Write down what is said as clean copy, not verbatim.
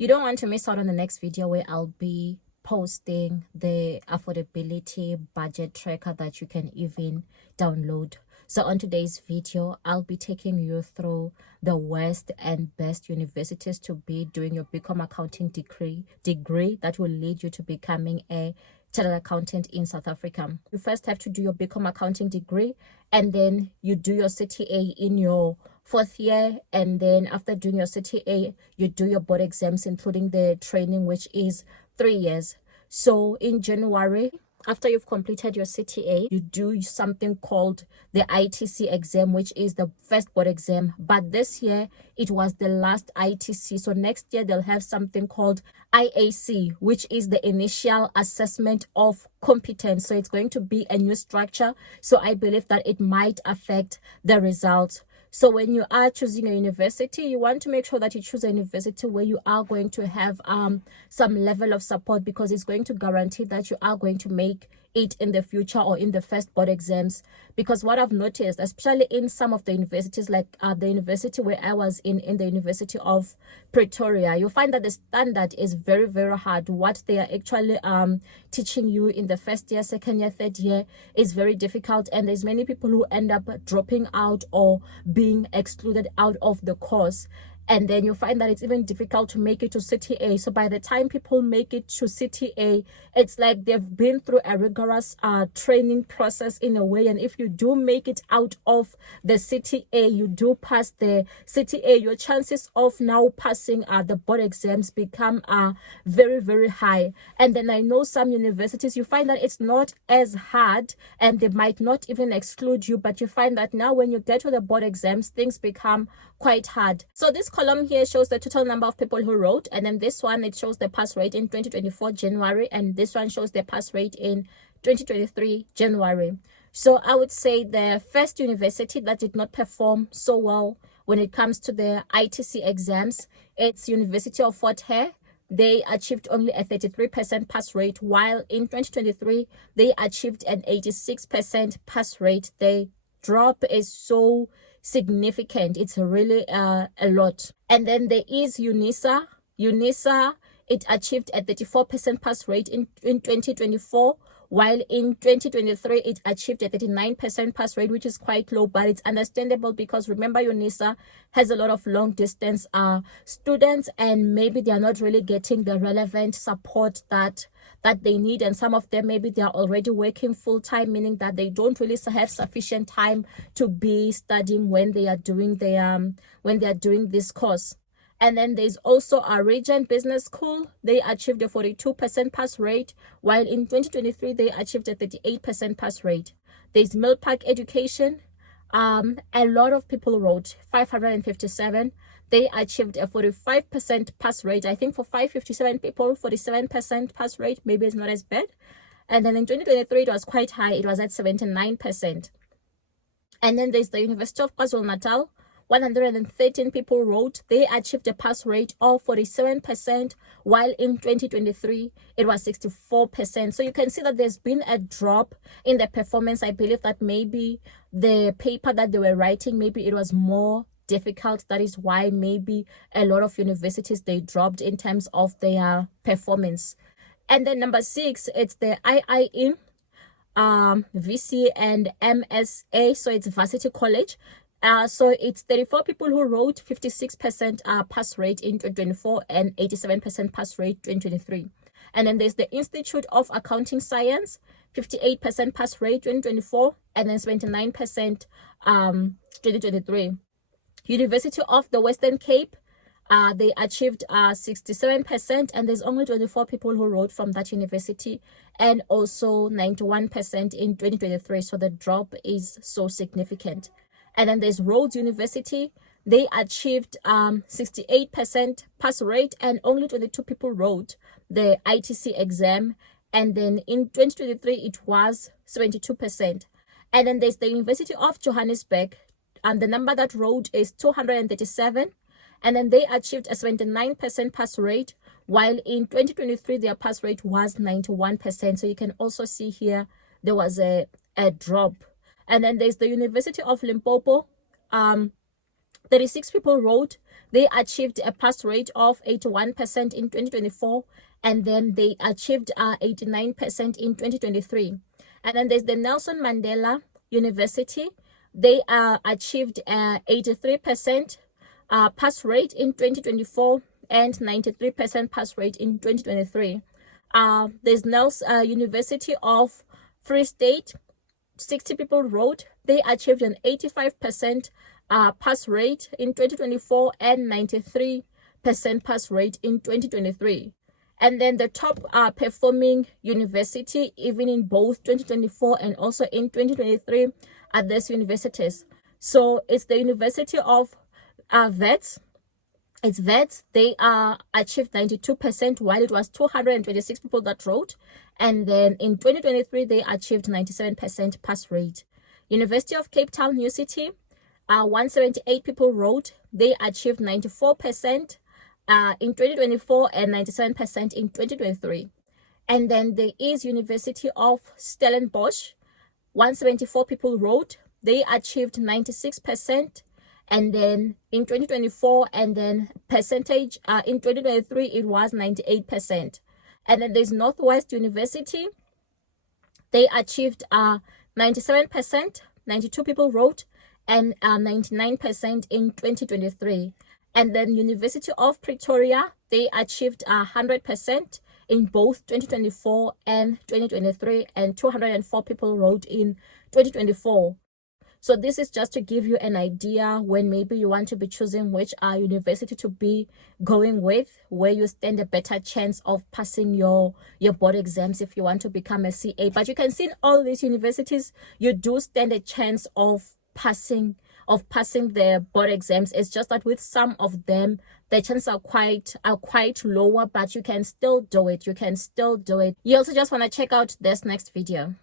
You don't want to miss out on the next video where I'll be posting the affordability budget tracker that you can even download. So on today's video, I'll be taking you through the worst and best universities to be doing your BCom accounting degree that will lead you to becoming a chartered accountant in South Africa. You first have to do your BCom accounting degree, and then you do your CTA in your 4th year, and then after doing your CTA, you do your board exams, including the training, which is 3 years. So in January, after you've completed your CTA, you do something called the ITC exam, which is the first board exam. But this year, it was the last ITC. So next year, they'll have something called IAC, which is the initial assessment of competence. So it's going to be a new structure. So I believe that it might affect the results. So when you are choosing a university, you want to make sure that you choose a university where you are going to have some level of support, because it's going to guarantee that you are going to make it in the future or in the first board exams. Because what I've noticed, especially in some of the universities, like the university where I was in the University of Pretoria, you'll find that the standard is very, very hard. What they are actually teaching you in the first year, second year, third year is very difficult, and there's many people who end up dropping out or being excluded out of the course. And then you find that it's even difficult to make it to CTA. So by the time people make it to CTA, it's like they've been through a rigorous training process in a way. And if you do make it out of the CTA, you do pass the CTA, your chances of now passing the board exams become very, very high. And then I know some universities, you find that it's not as hard, and they might not even exclude you, but you find that now when you get to the board exams, things become quite hard. So this column here shows the total number of people who wrote, and then this one, it shows the pass rate in 2024 January, and this one shows the pass rate in 2023 January. So I would say the first university that did not perform so well when it comes to the ITC exams, it's University of Fort Hare. They achieved only a 33% pass rate, while in 2023 they achieved an 86% pass rate. The drop is so significant, it's really a lot. And then there is UNISA. It achieved a 34% pass rate in 2024, while in 2023 it achieved a 39% pass rate, which is quite low, but it's understandable because remember, UNISA has a lot of long distance students, and maybe they are not really getting the relevant support that they need, and some of them, maybe they are already working full-time, meaning that they don't really have sufficient time to be studying when they are doing this course. And then there's also a Regent Business School. They achieved a 42% pass rate, while in 2023 they achieved a 38% pass rate. There's Millpark Education. A lot of people wrote 557. They achieved a 45% pass rate. I think for 557 people, 47% pass rate, maybe it's not as bad. And then in 2023 it was quite high. It was at 79%. And then there's the University of KwaZulu-Natal. 113 people wrote. They achieved a pass rate of 47%, while in 2023 it was 64%. So you can see that there's been a drop in the performance. I believe that maybe the paper that they were writing, maybe it was more difficult. That is why maybe a lot of universities, they dropped in terms of their performance. And then number 6, it's the IIE, VC and MSA. So it's Varsity College. So it's 34 people who wrote, 56% pass rate in 2024 and 87% pass rate 2023. And then there's the Institute of Accounting Science, 58% pass rate 2024 and then 79% 2023. University of the Western Cape, they achieved 67%, and there's only 24 people who wrote from that university, and also 91% in 2023. So the drop is so significant. And then there's Rhodes University. They achieved 68% pass rate, and only 22 people wrote the ITC exam. And then in 2023, it was 72%. And then there's the University of Johannesburg, and the number that wrote is 237. And then they achieved a 79% pass rate, while in 2023, their pass rate was 91%. So you can also see here, there was a drop. And then there's the University of Limpopo. 36 people wrote. They achieved a pass rate of 81% in 2024, and then they achieved 89% in 2023. And then there's the Nelson Mandela University. They achieved 83% pass rate in 2024 and 93% pass rate in 2023. There's Nelson University of Free State. 60 people wrote. They achieved an 85% pass rate in 2024 and 93% pass rate in 2023. And then the top performing university, even in both 2024 and also in 2023, are these universities. So it's the University of Vets. It's Vets. They achieved 92%, while it was 226 people that wrote. And then in 2023, they achieved 97% pass rate. University of Cape Town New City, 178 people wrote. They achieved 94% in 2024 and 97% in 2023. And then there is University of Stellenbosch, 174 people wrote. They achieved 96%. And then in 2024, and then percentage in 2023, it was 98%. And then there's Northwest University. They achieved 97%, 92 people wrote, and 99% in 2023. And then University of Pretoria, they achieved 100% in both 2024 and 2023, and 204 people wrote in 2024. So this is just to give you an idea when maybe you want to be choosing which university to be going with, where you stand a better chance of passing your board exams if you want to become a CA. But you can see in all these universities, you do stand a chance of passing the board exams. It's just that with some of them, the chances are quite lower, but you can still do it. You can still do it. You also just want to check out this next video.